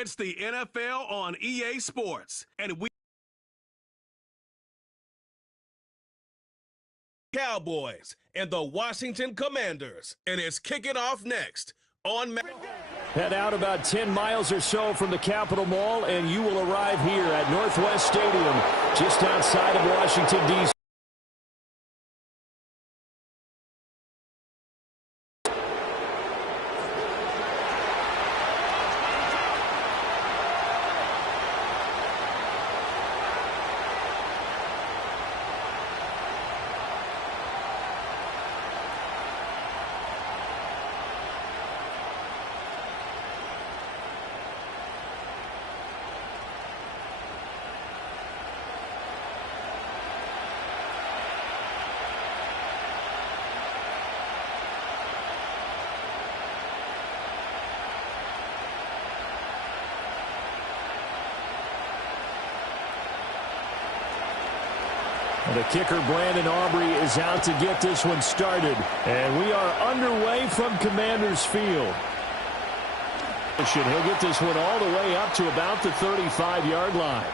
It's the NFL on EA Sports, and we Cowboys and the Washington Commanders, and it's kicking off next on Madden. Head out about 10 miles or so from the Capitol Mall, and you will arrive here at Northwest Stadium, just outside of Washington, D.C. The kicker, Brandon Aubrey, is out to get this one started. And we are underway from Commander's Field. He'll get this one all the way up to about the 35-yard line.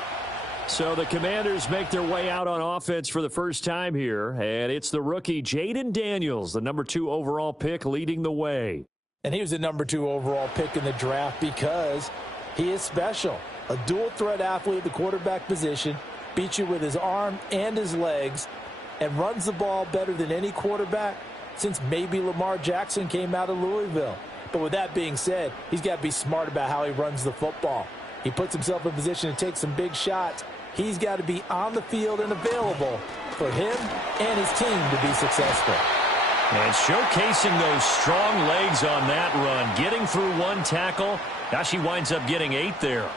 So the Commanders make their way out on offense for the first time here. And it's the rookie, Jaden Daniels, the number 2 overall pick, leading the way. And he was the number 2 overall pick in the draft because he is special. A dual-threat athlete at the quarterback position. Beats you with his arm and his legs, and runs the ball better than any quarterback since maybe Lamar Jackson came out of Louisville. But with that being said, he's got to be smart about how he runs the football. He puts himself in position to take some big shots. He's got to be on the field and available for him and his team to be successful. And showcasing those strong legs on that run, getting through one tackle. Gosh, he winds up getting 8 there.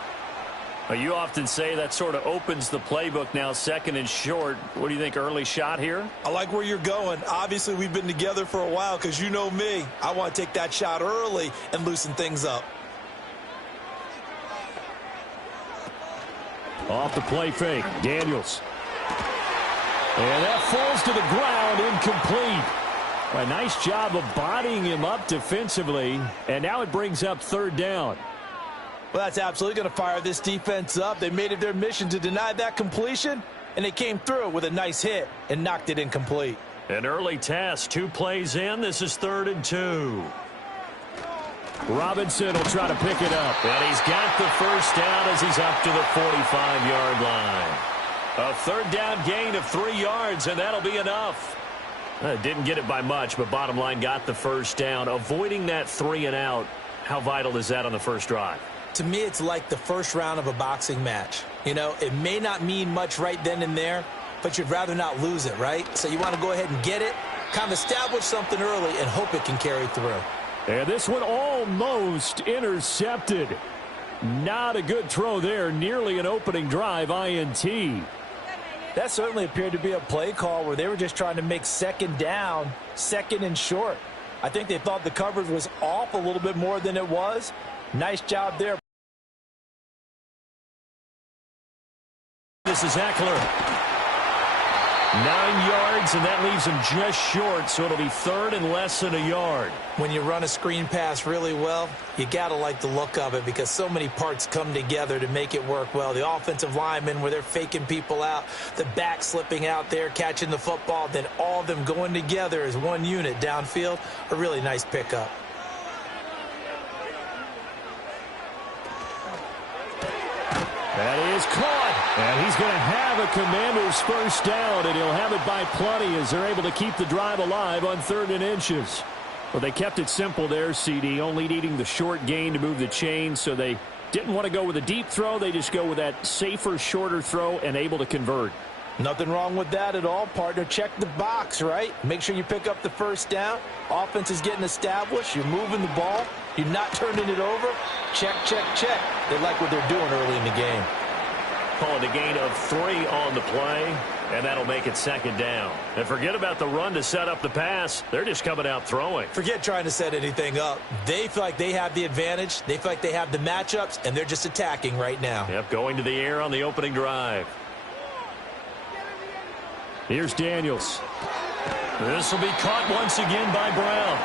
Well, you often say that sort of opens the playbook now, second and short. What do you think, early shot here? I like where you're going. Obviously, we've been together for a while because you know me. I want to take that shot early and loosen things up. Off the play fake, Daniels. And that falls to the ground, incomplete. A nice job of bodying him up defensively, and now it brings up 3rd down. Well, that's absolutely going to fire this defense up. They made it their mission to deny that completion, and they came through with a nice hit and knocked it incomplete. An early test, 2 plays in. This is 3rd and 2. Robinson will try to pick it up. And he's got the first down as he's up to the 45-yard line. A 3rd down gain of 3 yards, and that'll be enough. Didn't get it by much, but bottom line got the first down. Avoiding that 3 and out, how vital is that on the first drive? To me, it's like the first round of a boxing match. You know, it may not mean much right then and there, but you'd rather not lose it, right? So you want to go ahead and get it, kind of establish something early, and hope it can carry through. And this one almost intercepted. Not a good throw there. Nearly an opening drive INT. That certainly appeared to be a play call where they were just trying to make 2nd down, 2nd and short. I think they thought the coverage was off a little bit more than it was. Nice job there. This is Eckler. 9 yards, and that leaves him just short, so it'll be 3rd and less than a yard. When you run a screen pass really well, you got to like the look of it because so many parts come together to make it work well. The offensive linemen, where they're faking people out, the back slipping out there, catching the football, then all of them going together as one unit downfield. A really nice pickup. That is caught, and he's going to have a Commander's first down, and he'll have it by plenty as they're able to keep the drive alive on 3rd and inches. Well, they kept it simple there, CD, only needing the short gain to move the chains, so they didn't want to go with a deep throw. They just go with that safer, shorter throw and able to convert. Nothing wrong with that at all, partner. Check the box, right? Make sure you pick up the first down. Offense is getting established. You're moving the ball. You're not turning it over. Check, check, check. They like what they're doing early in the game. Calling a gain of 3 on the play, and that'll make it 2nd down. And forget about the run to set up the pass. They're just coming out throwing. Forget trying to set anything up. They feel like they have the advantage. They feel like they have the matchups, and they're just attacking right now. Yep, going to the air on the opening drive. Here's Daniels. This will be caught once again by Brown.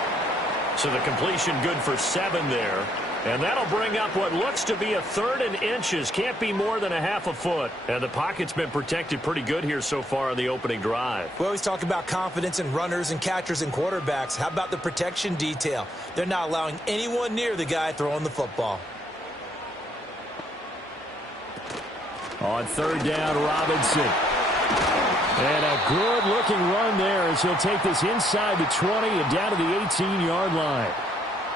So the completion good for 7 there. And that'll bring up what looks to be a 3rd and inches. Can't be more than a half a foot. And the pocket's been protected pretty good here so far on the opening drive. We always talk about confidence in runners and catchers and quarterbacks. How about the protection detail? They're not allowing anyone near the guy throwing the football. On 3rd down, Robinson. And a good-looking run there as he'll take this inside the 20 and down to the 18-yard line.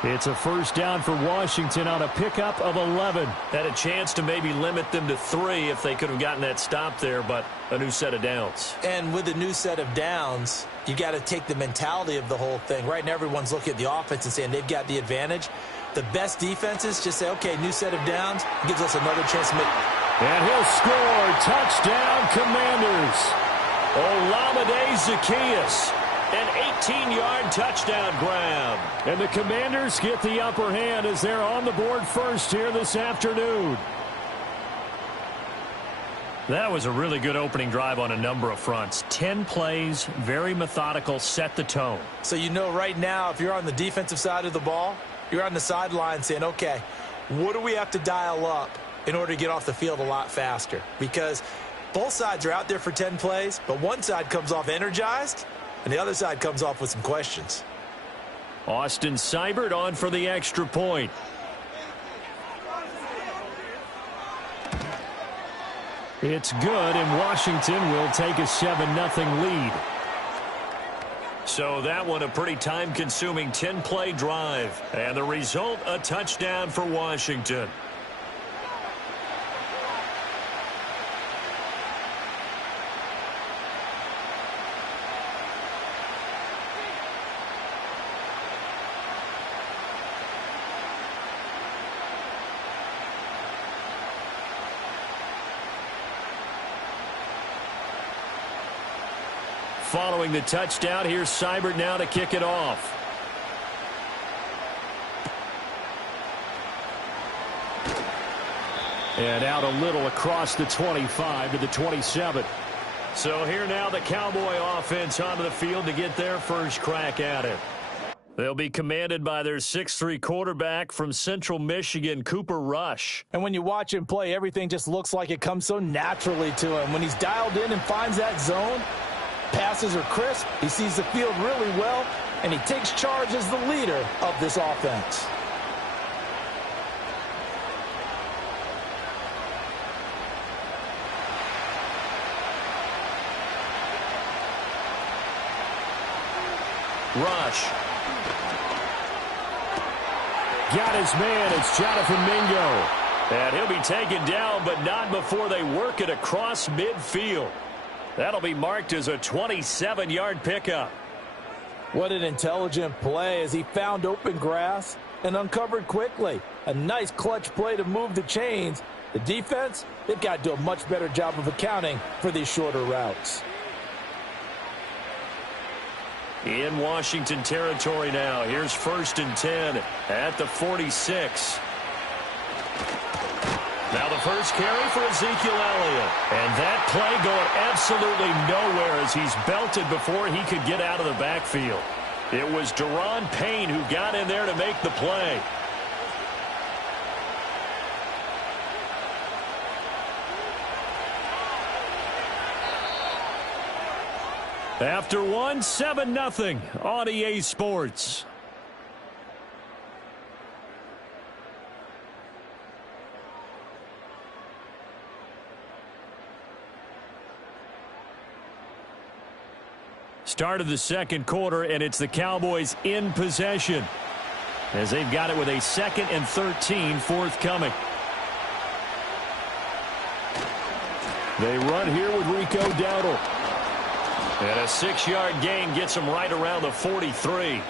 It's a 1st down for Washington on a pickup of 11. Had a chance to maybe limit them to 3 if they could have gotten that stop there, but a new set of downs. And with a new set of downs, you got to take the mentality of the whole thing. Right now, everyone's looking at the offense and saying they've got the advantage. The best defenses just say, okay, new set of downs, gives us another chance to make. And he'll score. Touchdown, Commanders. Olamide Zaccheaus. An 18-yard touchdown grab. And the Commanders get the upper hand as they're on the board first here this afternoon. That was a really good opening drive on a number of fronts. 10 plays, very methodical, set the tone. So you know right now, if you're on the defensive side of the ball, you're on the sideline saying, okay, what do we have to dial up in order to get off the field a lot faster? Because both sides are out there for 10 plays, but one side comes off energized, and the other side comes off with some questions. Austin Seibert on for the extra point. It's good, and Washington will take a 7-0 lead. So that one a pretty time-consuming 10-play drive. And the result, a touchdown for Washington. Following the touchdown, here's Seibert now to kick it off. And out a little across the 25 to the 27. So here now the Cowboy offense onto the field to get their first crack at it. They'll be commanded by their 6'3" quarterback from Central Michigan, Cooper Rush. And when you watch him play, everything just looks like it comes so naturally to him. When he's dialed in and finds that zone, passes are crisp, he sees the field really well, and he takes charge as the leader of this offense. Rush. Got his man. It's Jonathan Mingo. And he'll be taken down, but not before they work it across midfield. That'll be marked as a 27-yard pickup. What an intelligent play as he found open grass and uncovered quickly. A nice clutch play to move the chains. The defense, they've got to do a much better job of accounting for these shorter routes. In Washington territory now. Here's 1st and 10 at the 46. Now the first carry for Ezekiel Elliott. And that play going absolutely nowhere as he's belted before he could get out of the backfield. It was Deron Payne who got in there to make the play. After one, 7-0 on EA Sports. Start of the second quarter, and it's the Cowboys in possession as they've got it with a 2nd and 13 forthcoming. They run here with Rico Dowdle. And a 6-yard gain gets them right around the 43.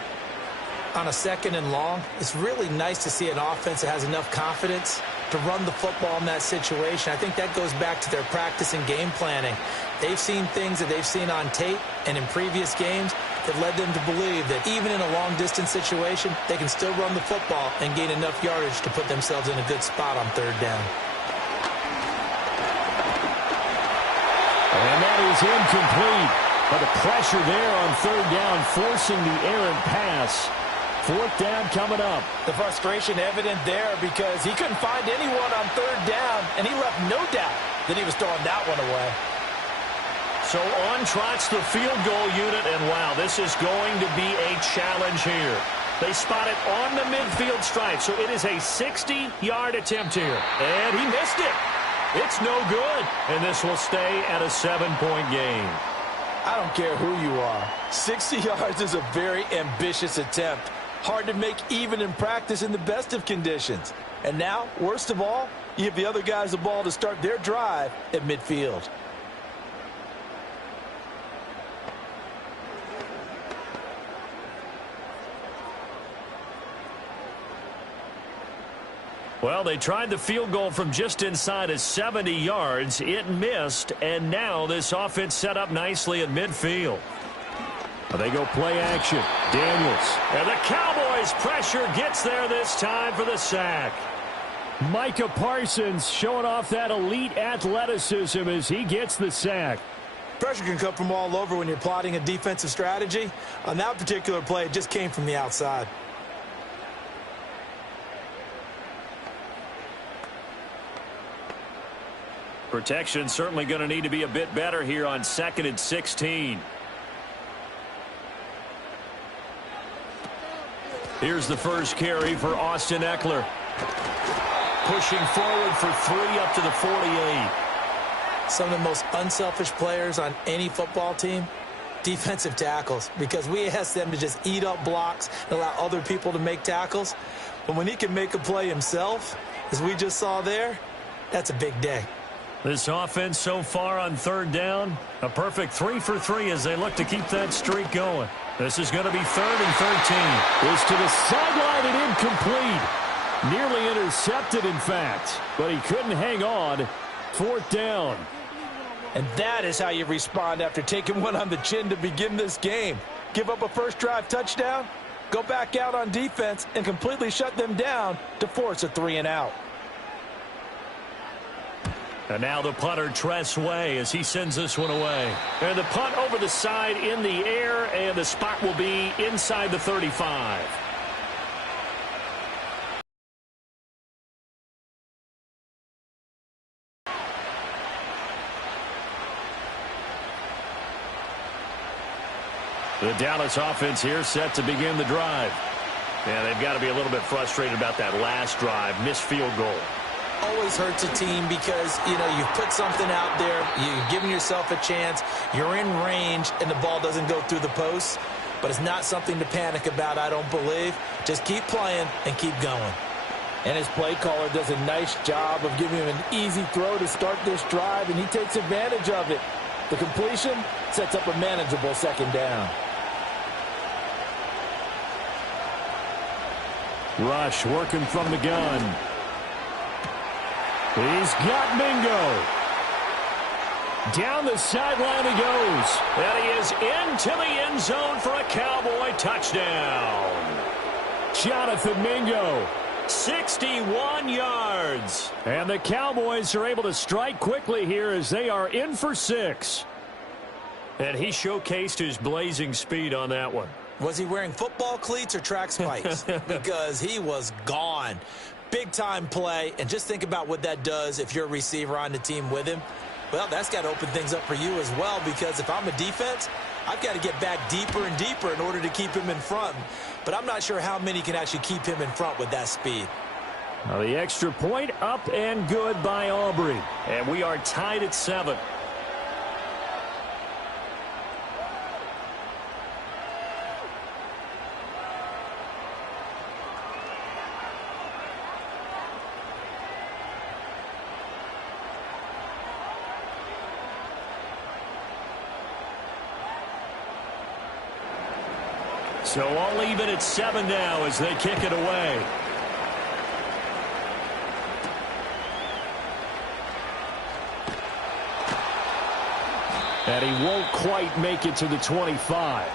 On a 2nd and long, it's really nice to see an offense that has enough confidence to run the football in that situation. I think that goes back to their practice and game planning. They've seen things that they've seen on tape and in previous games that led them to believe that even in a long-distance situation, they can still run the football and gain enough yardage to put themselves in a good spot on 3rd down. And that is incomplete. But the pressure there on 3rd down, forcing the errant pass. 4th down coming up. The frustration evident there because he couldn't find anyone on 3rd down, and he left no doubt that he was throwing that one away. So on trots the field goal unit, and wow, this is going to be a challenge here. They spot it on the midfield stripe, so it is a 60-yard attempt here. And he missed it. It's no good, and this will stay at a 7-point game. I don't care who you are. 60 yards is a very ambitious attempt. Hard to make even in practice in the best of conditions. And now, worst of all, you give the other guys the ball to start their drive at midfield. Well, they tried the field goal from just inside of 70 yards. It missed, and now this offense set up nicely at midfield. They go play action. Daniels. And the Cowboys pressure gets there this time for the sack. Micah Parsons showing off that elite athleticism as he gets the sack. Pressure can come from all over when you're plotting a defensive strategy. On that particular play, it just came from the outside. Protection certainly going to need to be a bit better here on 2nd and 16. Here's the first carry for Austin Eckler. Pushing forward for 3 up to the 48. Some of the most unselfish players on any football team, defensive tackles, because we ask them to just eat up blocks and allow other people to make tackles. But when he can make a play himself, as we just saw there, that's a big day. This offense so far on 3rd down, a perfect 3 for 3 as they look to keep that streak going. This is going to be 3rd and 13. Is to the sideline and incomplete. Nearly intercepted, in fact, but he couldn't hang on. 4th down. And that is how you respond after taking one on the chin to begin this game. Give up a first drive touchdown, go back out on defense, and completely shut them down to force a 3-and-out. And now the punter, Tress Way, as he sends this one away. And the punt over the side in the air, and the spot will be inside the 35. The Dallas offense here set to begin the drive. Yeah, they've got to be a little bit frustrated about that last drive, missed field goal. Always hurts a team because, you know, you've put something out there, you've given yourself a chance, you're in range, and the ball doesn't go through the posts. But it's not something to panic about, I don't believe. Just keep playing and keep going. And his play caller does a nice job of giving him an easy throw to start this drive, and he takes advantage of it. The completion sets up a manageable 2nd down. Rush working from the gun. He's got Mingo. Down the sideline he goes. And he is into the end zone for a Cowboy touchdown. Jonathan Mingo. 61 yards. And the Cowboys are able to strike quickly here as they are in for 6. And he showcased his blazing speed on that one. Was he wearing football cleats or track spikes? Because he was gone. Big-time play, and just think about what that does if you're a receiver on the team with him. Well, that's got to open things up for you as well, because if I'm a defense, I've got to get back deeper and deeper in order to keep him in front. But I'm not sure how many can actually keep him in front with that speed. Now the extra point up and good by Aubrey. And we are tied at 7. So all even at 7 now as they kick it away. And he won't quite make it to the 25.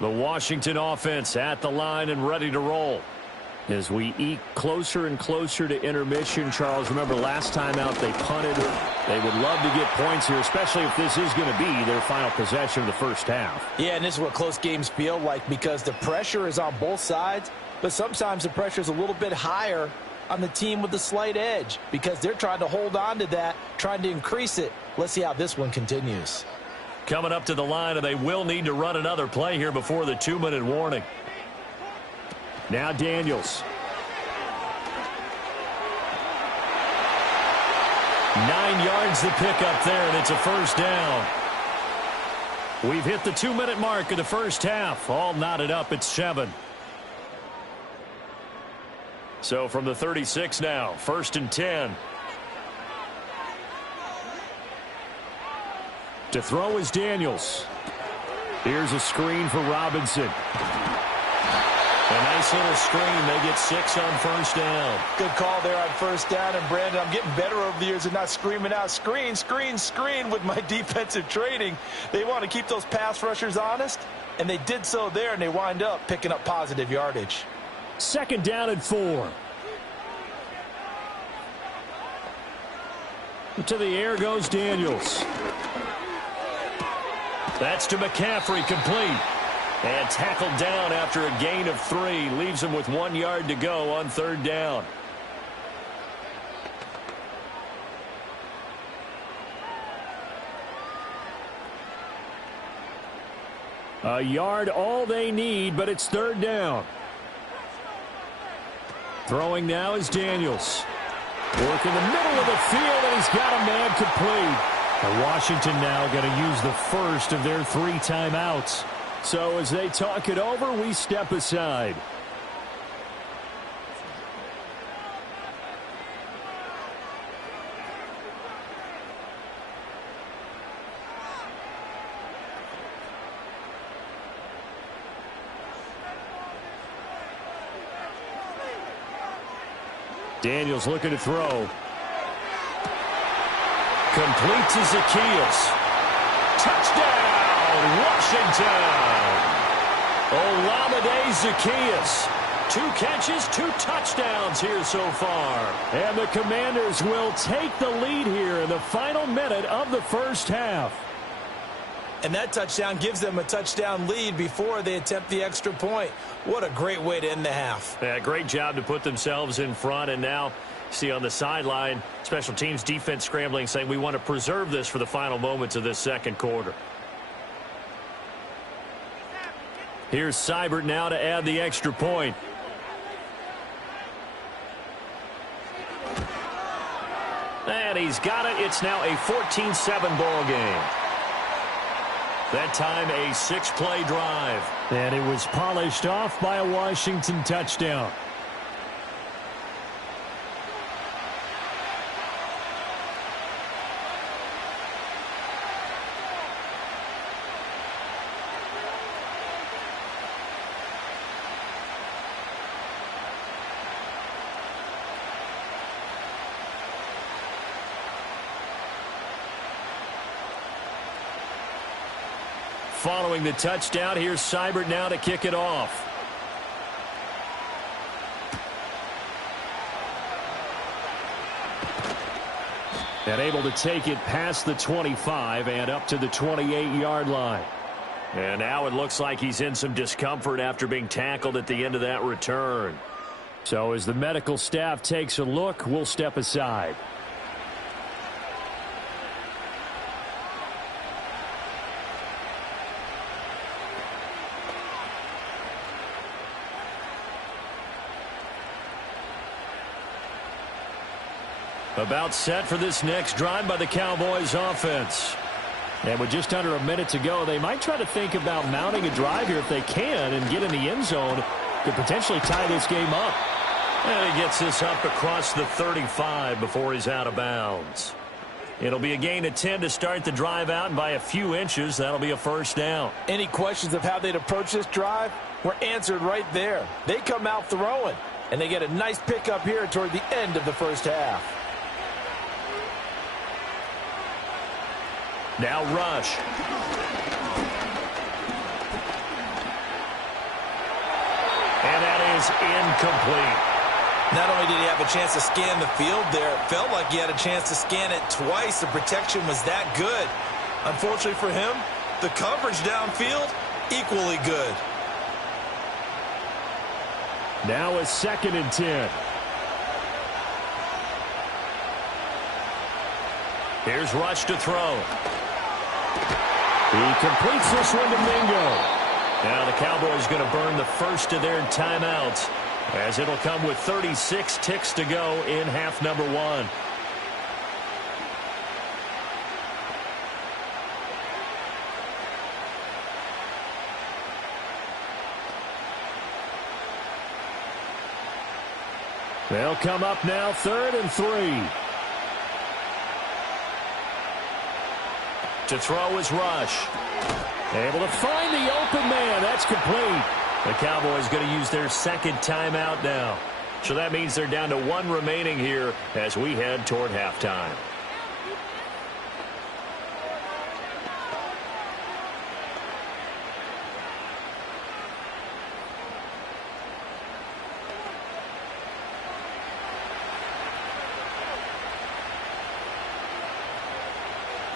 The Washington offense at the line and ready to roll. As we eke closer and closer to intermission, Charles, remember last time out they punted. They would love to get points here, especially if this is going to be their final possession of the first half. Yeah, and this is what close games feel like because the pressure is on both sides, but sometimes the pressure is a little bit higher on the team with the slight edge because they're trying to hold on to that, trying to increase it. Let's see how this one continues. Coming up to the line, and they will need to run another play here before the 2-minute warning. Now Daniels. 9 yards to pick up there, and it's a first down. We've hit the 2-minute mark of the first half. All knotted up at 7. So from the 36 now, 1st and 10. To throw is Daniels. Here's a screen for Robinson. A nice little screen. They get 6 on first down. Good call there on first down. And, Brandon, I'm getting better over the years and not screaming out, screen, screen, screen with my defensive training. They want to keep those pass rushers honest, and they did so there, and they wind up picking up positive yardage. 2nd down and 4. To the air goes Daniels. That's to McCaffrey, complete. And tackled down after a gain of 3. Leaves him with 1 yard to go on 3rd down. A yard all they need, but it's 3rd down. Throwing now is Daniels. Work in the middle of the field, and he's got a man complete. And Washington now going to use the first of their 3 timeouts. So as they talk it over, we step aside. Daniels looking to throw. Complete to Zacchaeus. Touchdown, Washington. Olamide Zacchaeus. 2 catches, 2 touchdowns here so far. And the Commanders will take the lead here in the final minute of the first half. And that touchdown gives them a touchdown lead before they attempt the extra point. What a great way to end the half. Yeah, great job to put themselves in front. And now, see on the sideline, special teams defense scrambling, saying we want to preserve this for the final moments of this second quarter. Here's Seibert now to add the extra point. And he's got it. It's now a 14-7 ball game. That time a 6-play drive. And it was polished off by a Washington touchdown. Following the touchdown, here's Seibert now to kick it off. And able to take it past the 25 and up to the 28-yard line. And now it looks like he's in some discomfort after being tackled at the end of that return. So as the medical staff takes a look, we'll step aside. About set for this next drive by the Cowboys offense. And with just under a minute to go, they might try to think about mounting a drive here if they can and get in the end zone to potentially tie this game up. And he gets this up across the 35 before he's out of bounds. It'll be a gain of 10 to start the drive out, and by a few inches, that'll be a first down. Any questions of how they'd approach this drive were answered right there. They come out throwing, and they get a nice pickup here toward the end of the first half. Now Rush. is incomplete. Not only did he have a chance to scan the field there, it felt like he had a chance to scan it twice. The protection was that good. Unfortunately for him, the coverage downfield, equally good. Now a 2nd and 10. Here's Rush to throw. He completes this one to Mingo. Now the Cowboys going to burn the first of their timeouts, as it'll come with 36 ticks to go in half number 1. They'll come up now 3rd and 3. To throw is Rush. Able to find the open man. That's complete. The Cowboys going to use their 2nd timeout now. So that means they're down to 1 remaining here as we head toward halftime.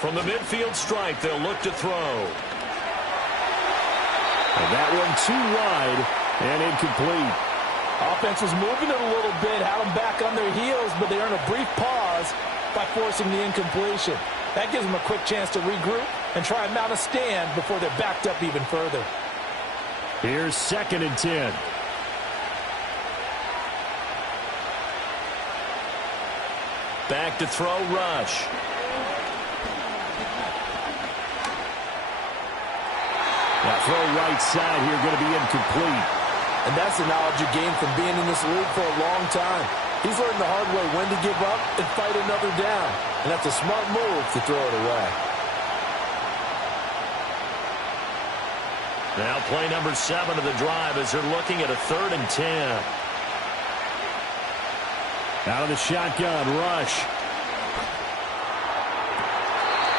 From the midfield stripe, they'll look to throw. And that one too wide and incomplete. Offense was moving it a little bit, had them back on their heels, but they earned a brief pause by forcing the incompletion. That gives them a quick chance to regroup and try and mount a stand before they're backed up even further. Here's 2nd and 10. Back to throw, Rush. That throw right side here going to be incomplete. And that's the knowledge you gain from being in this league for a long time. He's learned the hard way when to give up and fight another down. And that's a smart move to throw it away. Now play number 7 of the drive as they're looking at a 3rd and 10. Out of the shotgun, Rush.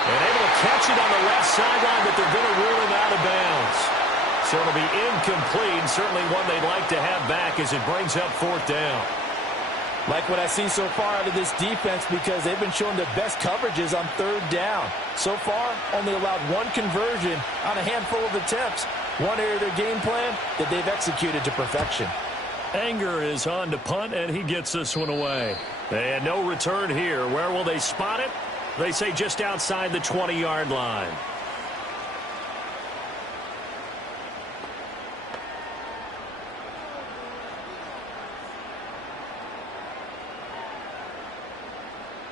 And able to catch it on the left sideline, but they're going to rule him out of bounds. So it'll be incomplete, and certainly one they'd like to have back as it brings up 4th down. Like what I see so far out of this defense, because they've been showing their best coverages on 3rd down. So far, only allowed 1 conversion on a handful of attempts. One area of their game plan that they've executed to perfection. Anger is on to punt, and he gets this one away. And no return here. Where will they spot it? They say just outside the 20-yard line.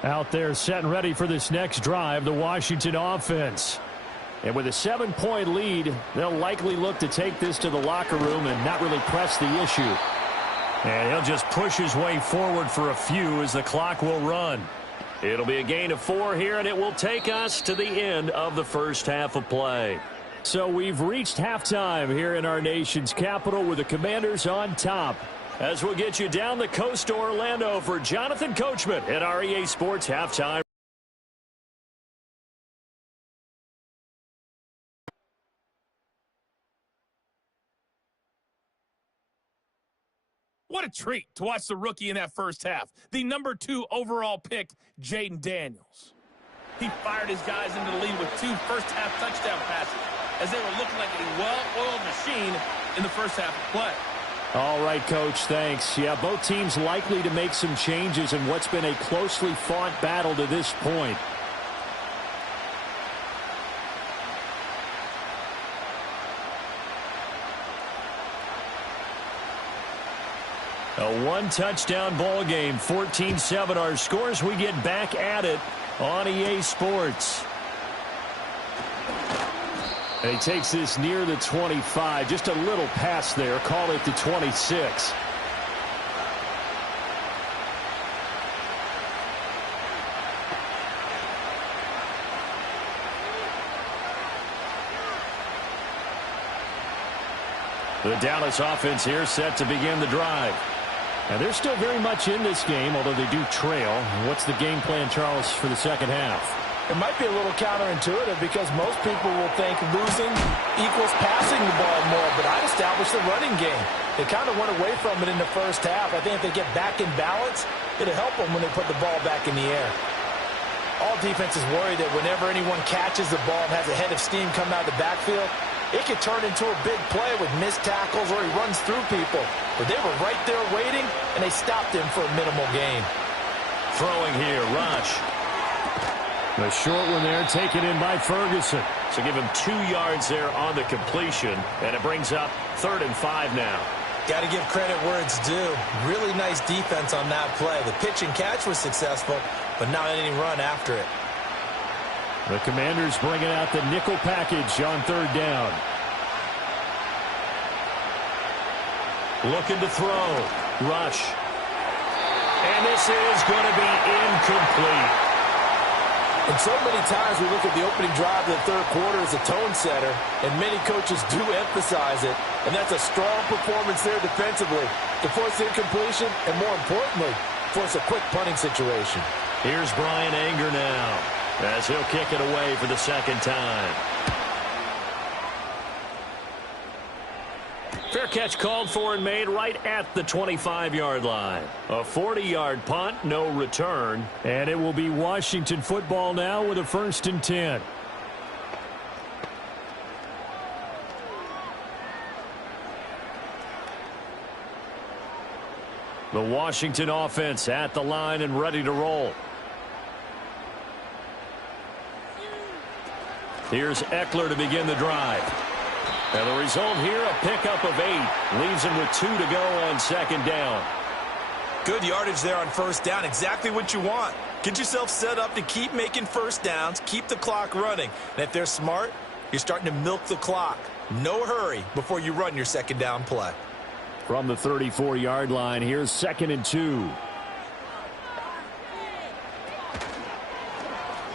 Out there set and ready for this next drive, the Washington offense. And with a 7-point lead, they'll likely look to take this to the locker room and not really press the issue. And he'll just push his way forward for a few as the clock will run. It'll be a gain of 4 here, and it will take us to the end of the first half of play. So we've reached halftime here in our nation's capital with the Commanders on top. As we'll get you down the coast to Orlando for Jonathan Coachman at REA Sports Halftime. What a treat to watch the rookie in that first half. The number 2 overall pick, Jaden Daniels. He fired his guys into the lead with 2 first-half touchdown passes as they were looking like a well-oiled machine in the first half of play. All right, Coach, thanks. Yeah, both teams likely to make some changes in what's been a closely fought battle to this point. A 1-touchdown ball game, 14-7 our scores. We get back at it on EA Sports. And he takes this near the 25. Just a little pass there. Call it the 26. The Dallas offense here set to begin the drive. And they're still very much in this game, although they do trail. What's the game plan, Charles, for the second half? It might be a little counterintuitive because most people will think losing equals passing the ball more, but I'd establish the running game. They kind of went away from it in the first half. I think if they get back in balance, it'll help them when they put the ball back in the air. All defenses worry that whenever anyone catches the ball and has a head of steam coming out of the backfield, it could turn into a big play with missed tackles or he runs through people. But they were right there waiting, and they stopped him for a minimal gain. Throwing here, Rush. The short one there taken in by Ferguson. So give him 2 yards there on the completion, and it brings up 3rd and 5 now. Got to give credit where it's due. Really nice defense on that play. The pitch and catch was successful, but not any run after it. The Commanders bringing out the nickel package on 3rd down. Looking to throw. Rush. And this is going to be incomplete. And so many times we look at the opening drive of the third quarter as a tone setter, and many coaches do emphasize it. And that's a strong performance there defensively to force the incompletion and, more importantly, force a quick punting situation. Here's Brian Anger now as he'll kick it away for the 2nd time. Fair catch called for and made right at the 25-yard line. A 40-yard punt, no return. And it will be Washington football now with a 1st and 10. The Washington offense at the line and ready to roll. Here's Eckler to begin the drive. And the result here, a pickup of 8. Leaves him with 2 to go on 2nd down. Good yardage there on 1st down. Exactly what you want. Get yourself set up to keep making 1st downs, keep the clock running. And if they're smart, you're starting to milk the clock. No hurry before you run your 2nd down play. From the 34-yard line, here's 2nd and 2.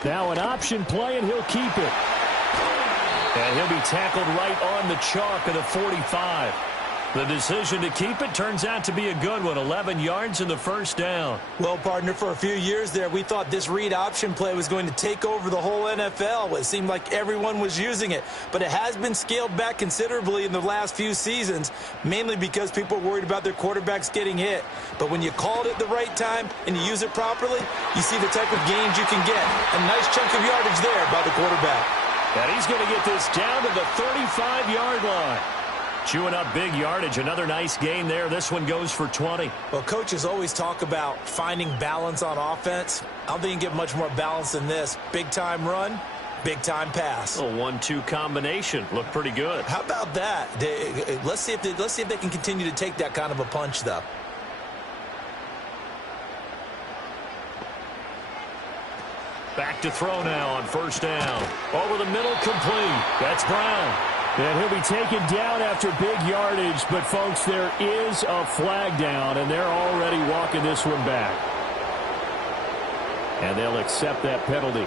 Now an option play, and he'll keep it. And he'll be tackled right on the chalk of the 45. The decision to keep it turns out to be a good one. 11 yards in the 1st down. Well, partner, for a few years there, we thought this read option play was going to take over the whole NFL. It seemed like everyone was using it. But it has been scaled back considerably in the last few seasons, mainly because people are worried about their quarterbacks getting hit. But when you call it at the right time and you use it properly, you see the type of gains you can get. A nice chunk of yardage there by the quarterback. And he's going to get this down to the 35-yard line. Chewing up big yardage. Another nice gain there. This one goes for 20. Well, coaches always talk about finding balance on offense. I don't think you can get much more balance than this. Big-time run, big-time pass. A 1-2 combination. Looked pretty good. How about that? Let's see if they can continue to take that kind of a punch, though. Back to throw now on 1st down. Over the middle, complete. That's Brown. And he'll be taken down after big yardage. But, folks, there is a flag down, and they're already walking this one back. And they'll accept that penalty.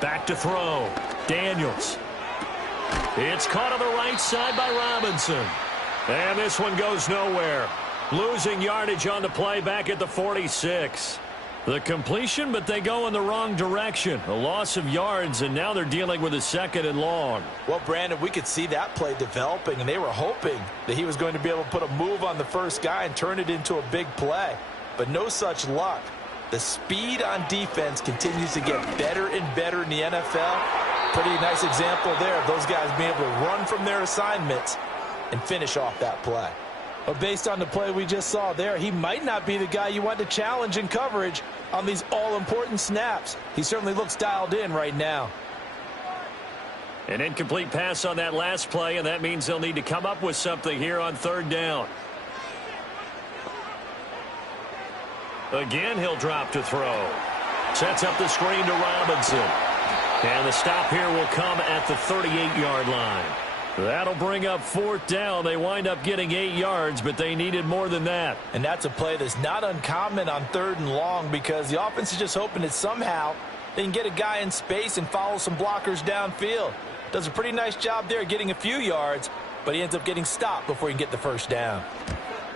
Back to throw. Daniels. It's caught on the right side by Robinson. And this one goes nowhere. Losing yardage on the play back at the 46. The completion, but they go in the wrong direction. A loss of yards, and now they're dealing with a 2nd and long. Well, Brandon, we could see that play developing, and they were hoping that he was going to be able to put a move on the first guy and turn it into a big play. But no such luck. The speed on defense continues to get better and better in the NFL. Pretty nice example there of those guys being able to run from their assignments and finish off that play. But based on the play we just saw there, he might not be the guy you want to challenge in coverage on these all-important snaps. He certainly looks dialed in right now. An incomplete pass on that last play, and that means they'll need to come up with something here on 3rd down. Again, he'll drop to throw. Sets up the screen to Robinson. And the stop here will come at the 38-yard line. That'll bring up 4th down. They wind up getting 8 yards, but they needed more than that. And that's a play that's not uncommon on 3rd and long because the offense is just hoping that somehow they can get a guy in space and follow some blockers downfield. Does a pretty nice job there getting a few yards, but he ends up getting stopped before he can get the first down.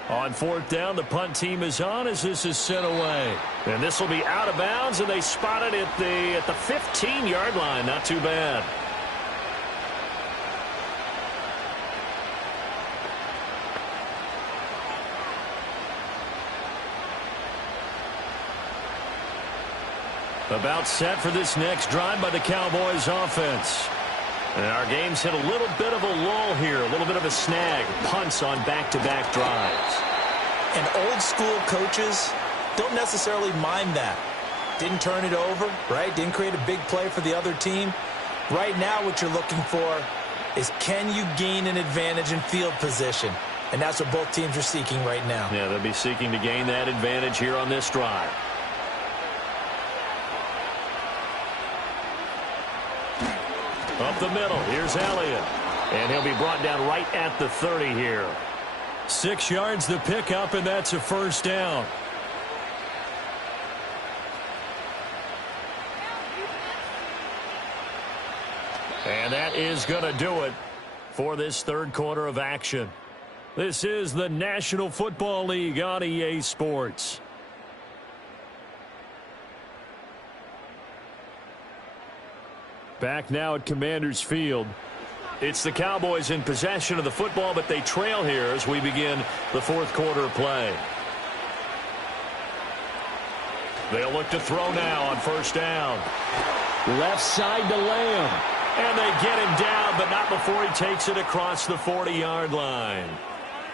On fourth down, the punt team is on as this is sent away. And this will be out of bounds, and they spot it at the 15-yard line. Not too bad. About set for this next drive by the Cowboys offense. And our game's hit a little bit of a lull here, a little bit of a snag. Punts on back-to-back drives. And old-school coaches don't necessarily mind that. Didn't turn it over, right? Didn't create a big play for the other team. Right now what you're looking for is, can you gain an advantage in field position? And that's what both teams are seeking right now. Yeah, they'll be seeking to gain that advantage here on this drive. Up the middle, here's Elliott. And he'll be brought down right at the 30 here. 6 yards the pickup, and that's a first down. And that is going to do it for this third quarter of action. This is the National Football League on EA Sports. Back now at Commanders Field. It's the Cowboys in possession of the football, but they trail here as we begin the fourth quarter play. They'll look to throw now on first down. Left side to Lamb. And they get him down, but not before he takes it across the 40-yard line.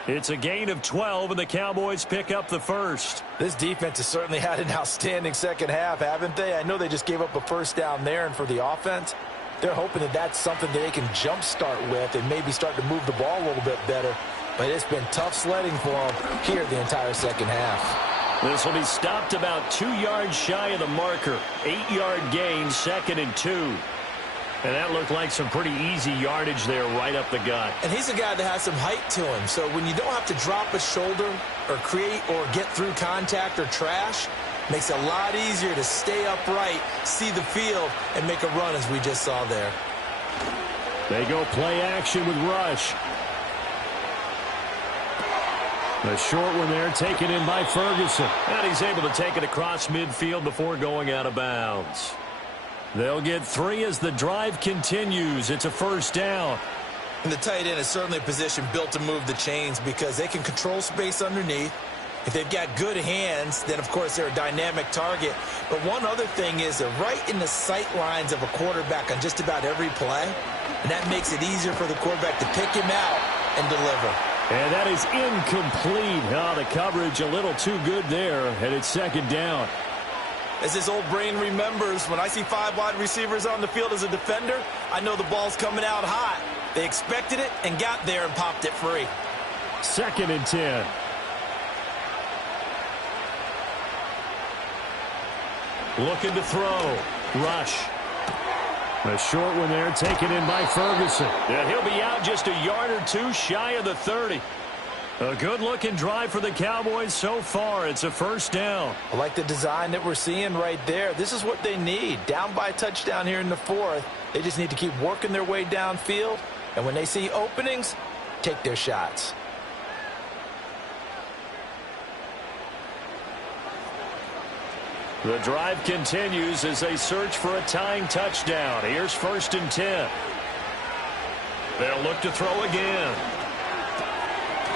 It's a gain of 12, and the Cowboys pick up the first. This defense has certainly had an outstanding second half, haven't they? I know they just gave up a first down there, and for the offense, they're hoping that that's something that they can jumpstart with and maybe start to move the ball a little bit better. But it's been tough sledding for them here the entire second half. This will be stopped about 2 yards shy of the marker. 8-yard gain, 2nd and 2. And that looked like some pretty easy yardage there right up the gut. And he's a guy that has some height to him. So when you don't have to drop a shoulder or create or get through contact or trash, makes it a lot easier to stay upright, see the field, and make a run as we just saw there. They go play action with Rush. The short one there taken in by Ferguson. And he's able to take it across midfield before going out of bounds. They'll get 3 as the drive continues. It's a first down. And the tight end is certainly a position built to move the chains because they can control space underneath. If they've got good hands, then, of course, they're a dynamic target. But one other thing is they're right in the sight lines of a quarterback on just about every play. And that makes it easier for the quarterback to pick him out and deliver. And that is incomplete. Oh, the coverage a little too good there, and it's second down. As this old brain remembers, when I see 5 wide receivers on the field as a defender, I know the ball's coming out hot. They expected it and got there and popped it free. 2nd and 10. Looking to throw. Rush. A short one there taken in by Ferguson. And he'll be out just a yard or two shy of the 30. A good-looking drive for the Cowboys so far. It's a first down. I like the design that we're seeing right there. This is what they need. Down by a touchdown here in the fourth. They just need to keep working their way downfield. And when they see openings, take their shots. The drive continues as they search for a tying touchdown. Here's 1st and 10. They'll look to throw again.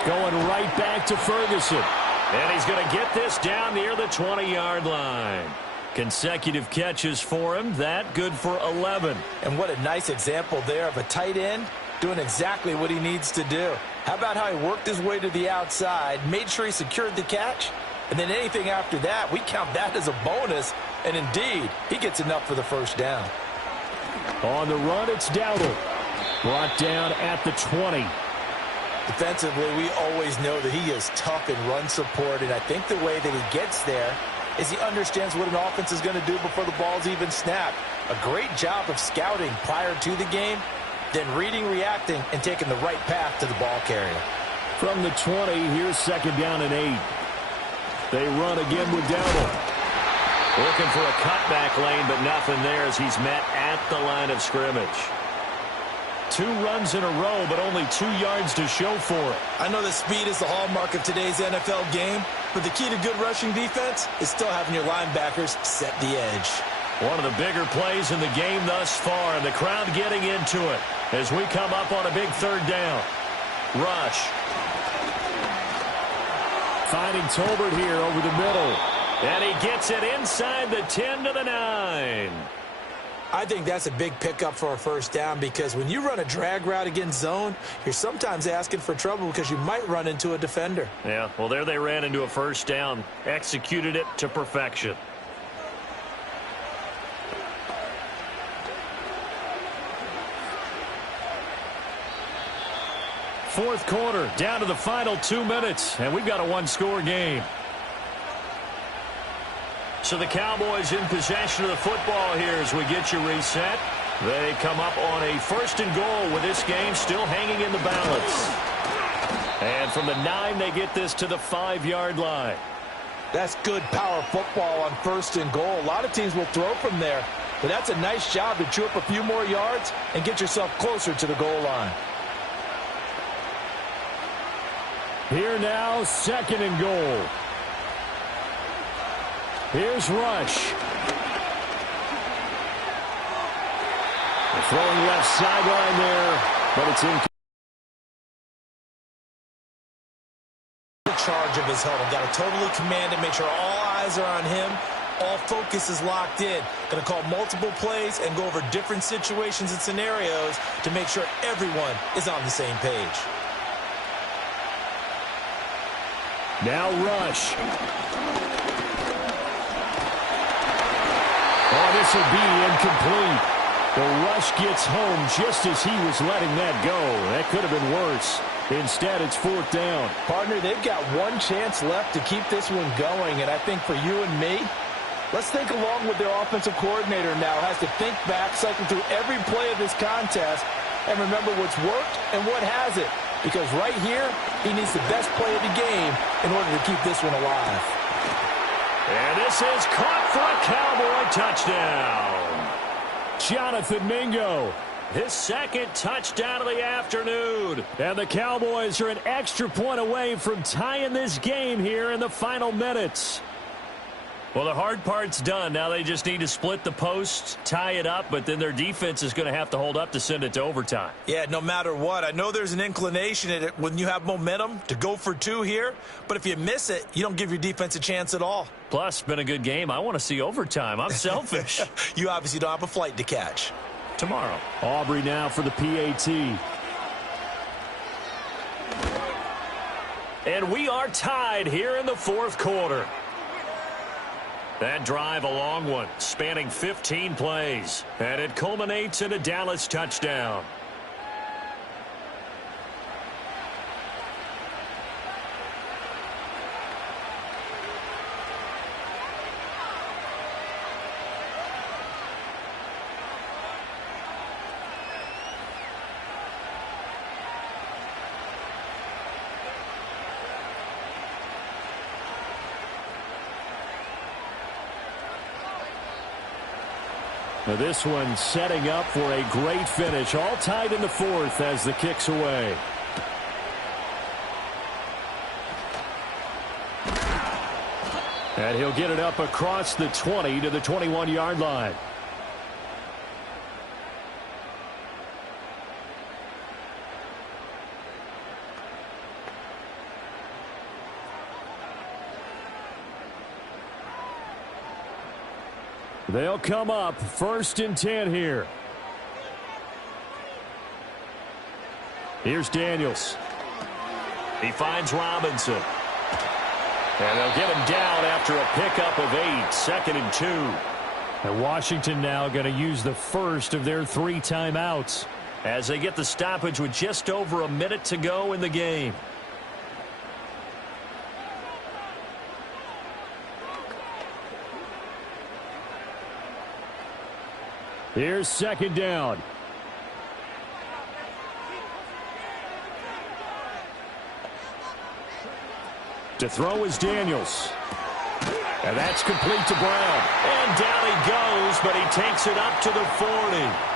Going right back to Ferguson. And he's going to get this down near the 20-yard line. Consecutive catches for him. That good for 11. And what a nice example there of a tight end doing exactly what he needs to do. How about how he worked his way to the outside, made sure he secured the catch, and then anything after that, we count that as a bonus. And indeed, he gets enough for the first down. On the run, it's Dowdle. Brought down at the 20. Defensively, we always know that he is tough in run support, and I think the way that he gets there is he understands what an offense is going to do before the ball's even snapped. A great job of scouting prior to the game, then reading, reacting, and taking the right path to the ball carrier. From the 20, here's 2nd down and 8. They run again with Dowdle. Looking for a cutback lane, but nothing there as he's met at the line of scrimmage. 2 runs in a row, but only 2 yards to show for it. I know that speed is the hallmark of today's NFL game, but the key to good rushing defense is still having your linebackers set the edge. One of the bigger plays in the game thus far, and the crowd getting into it as we come up on a big 3rd down. Rush. Finding Tolbert here over the middle. And he gets it inside the 10 to the 9. I think that's a big pickup for a 1st down because when you run a drag route against zone, you're sometimes asking for trouble because you might run into a defender. Yeah, well, there they ran into a 1st down. Executed it to perfection. Fourth quarter, down to the final 2 minutes, and we've got a 1-score game. So the Cowboys in possession of the football here as we get you reset. They come up on a 1st and goal with this game still hanging in the balance. And from the 9, they get this to the 5-yard line. That's good power football on 1st and goal. A lot of teams will throw from there, but that's a nice job to chew up a few more yards and get yourself closer to the goal line. Here now, 2nd and goal. Here's Rush. They're throwing left sideline there, but it's in. Charge of his huddle. Got to totally command it, make sure all eyes are on him. All focus is locked in. Going to call multiple plays and go over different situations and scenarios to make sure everyone is on the same page. Now Rush. Oh, this will be incomplete. The rush gets home just as he was letting that go. That could have been worse. Instead, it's 4th down. Partner, they've got one chance left to keep this one going, and I think for you and me, let's think along with their offensive coordinator now. Has to think back, cycle through every play of this contest, and remember what's worked and what hasn't. Because right here, he needs the best play of the game in order to keep this one alive. And this is caught for a Cowboy touchdown. Jonathan Mingo, his 2nd touchdown of the afternoon. And the Cowboys are an extra point away from tying this game here in the final minutes. Well, the hard part's done. Now they just need to split the posts, tie it up, but then their defense is going to have to hold up to send it to overtime. Yeah, no matter what. I know there's an inclination in it when you have momentum to go for 2 here, but if you miss it, you don't give your defense a chance at all. Plus, it's been a good game. I want to see overtime. I'm selfish. You obviously don't have a flight to catch. Tomorrow. Aubrey now for the PAT. And we are tied here in the 4th quarter. That drive, a long one, spanning 15 plays. And it culminates in a Dallas touchdown. Now this one setting up for a great finish. All tied in the 4th as the kick's away. And he'll get it up across the 20 to the 21-yard line. They'll come up 1st and 10 here. Here's Daniels. He finds Robinson. And they'll get him down after a pickup of 8, 2nd and 2. And Washington now going to use the first of their 3 timeouts as they get the stoppage with just over a minute to go in the game. Here's 2nd down. To throw is Daniels. And that's complete to Brown. And down he goes, but he takes it up to the 40.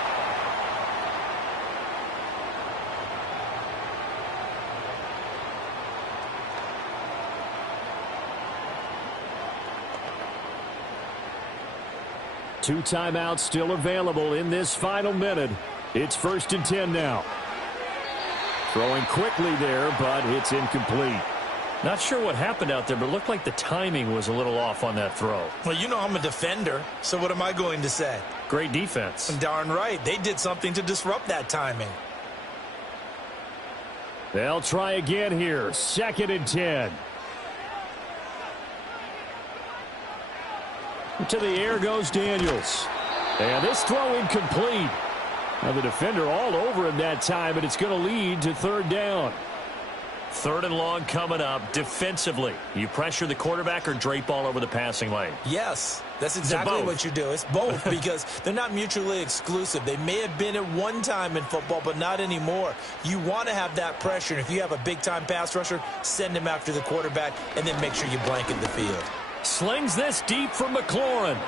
2 timeouts still available in this final minute. It's 1st and 10 now. Throwing quickly there, but it's incomplete. Not sure what happened out there, but it looked like the timing was a little off on that throw. Well, you know I'm a defender, so what am I going to say? Great defense. Darn right. They did something to disrupt that timing. They'll try again here. 2nd and 10. To the air goes Daniels. And this throw incomplete. Now the defender all over him that time, and it's going to lead to 3rd down. 3rd and long coming up. Defensively, you pressure the quarterback or drape all over the passing lane? Yes, that's exactly what you do. It's both because they're not mutually exclusive. They may have been at one time in football, but not anymore. You want to have that pressure. And if you have a big-time pass rusher, send him after the quarterback and then make sure you blanket the field. Slings this deep from McLaurin.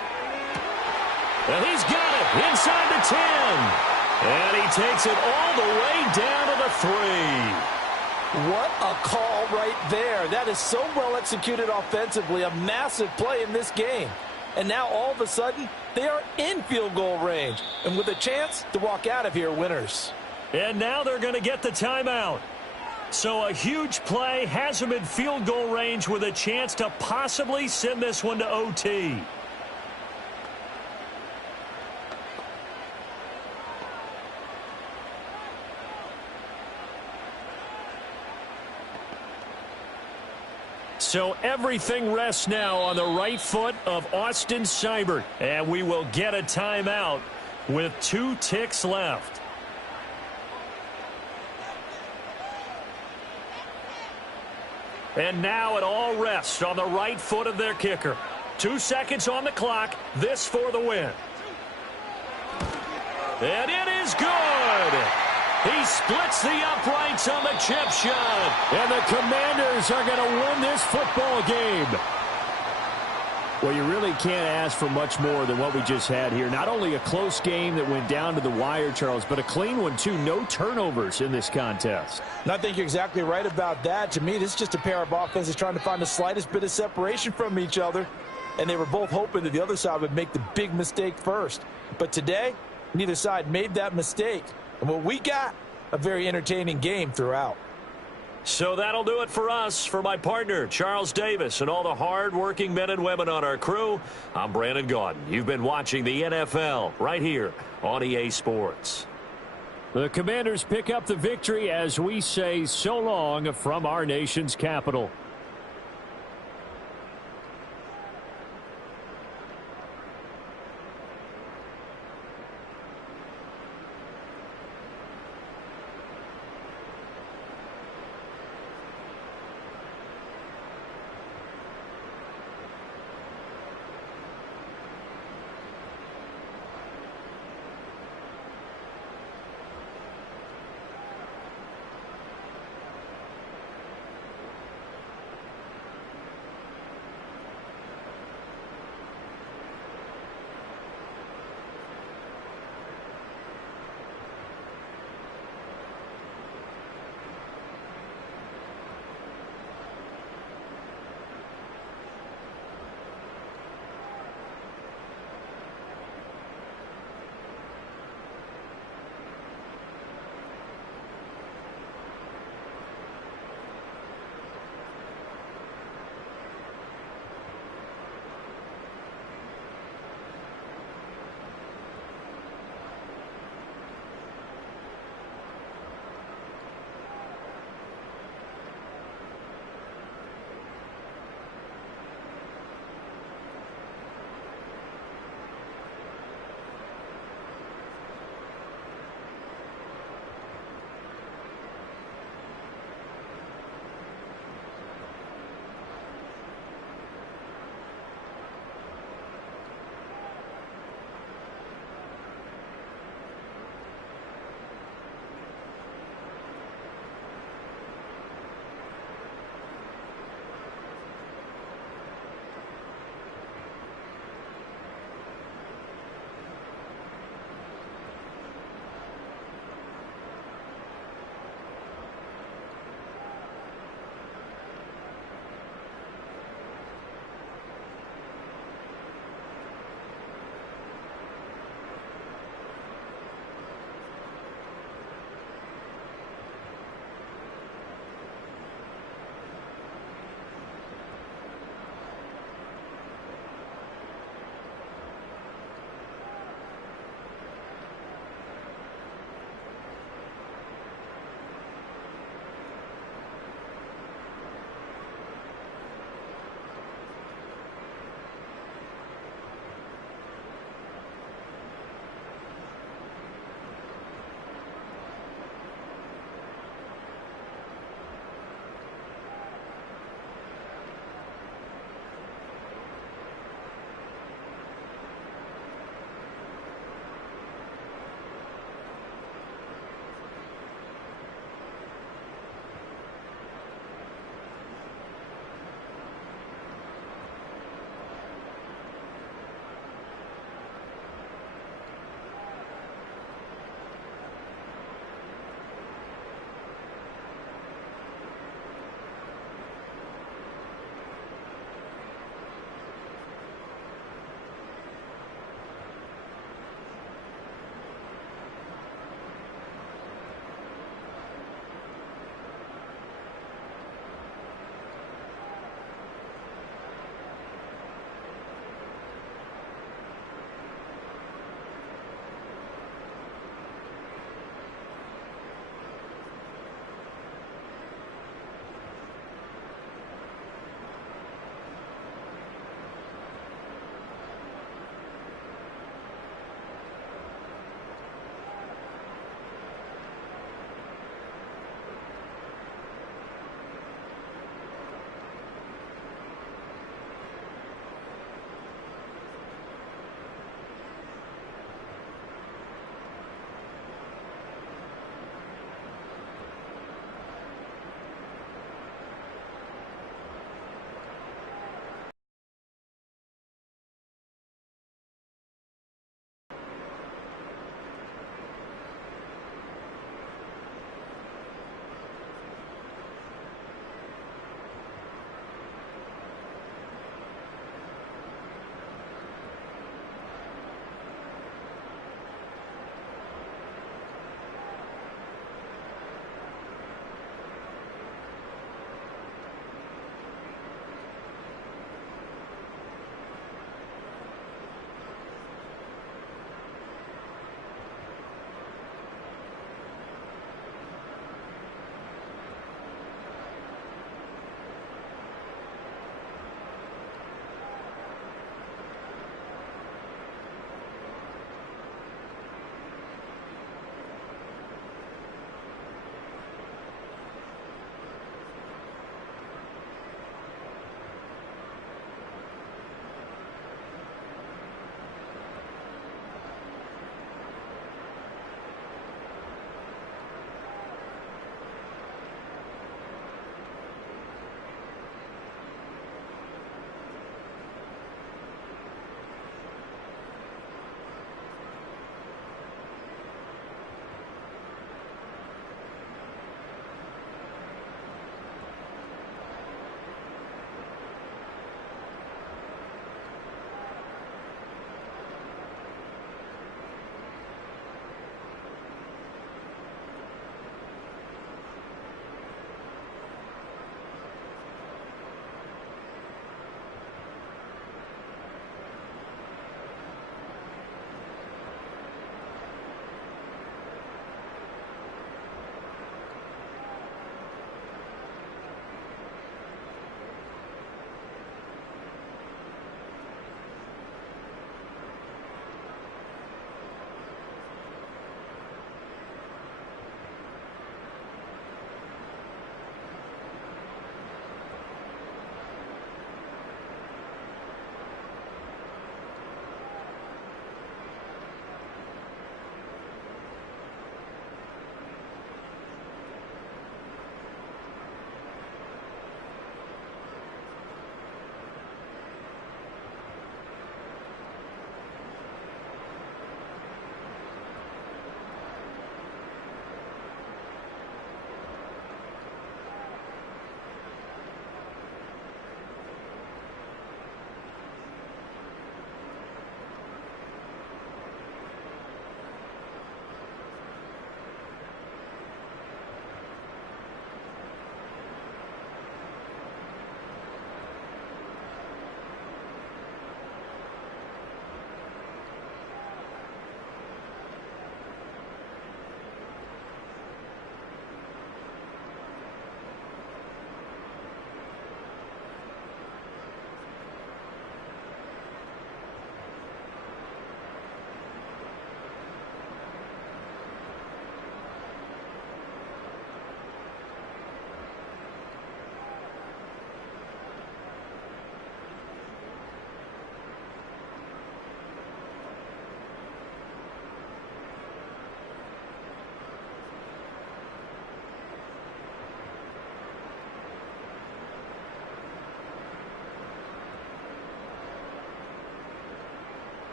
And he's got it inside the 10. And he takes it all the way down to the 3. What a call right there. That is so well executed offensively. A massive play in this game. And now all of a sudden, they are in field goal range. And with a chance to walk out of here winners. And now they're going to get the timeout. So a huge play has them in field goal range with a chance to possibly send this one to OT. So everything rests now on the right foot of Austin Seibert. And we will get a timeout with 2 ticks left. And now it all rests on the right foot of their kicker. 2 seconds on the clock. This for the win. And it is good. He splits the uprights on the chip shot. And the Commanders are going to win this football game. Well, you really can't ask for much more than what we just had here. Not only a close game that went down to the wire, Charles, but a clean one, too. No turnovers in this contest. And I think you're exactly right about that. To me, this is just a pair of offenses trying to find the slightest bit of separation from each other. And they were both hoping that the other side would make the big mistake first. But today, neither side made that mistake. And what we got, a very entertaining game throughout. So that'll do it for us. For my partner, Charles Davis, and all the hard-working men and women on our crew, I'm Brandon Gaudin. You've been watching the NFL right here on EA Sports. The Commanders pick up the victory as we say so long from our nation's capital.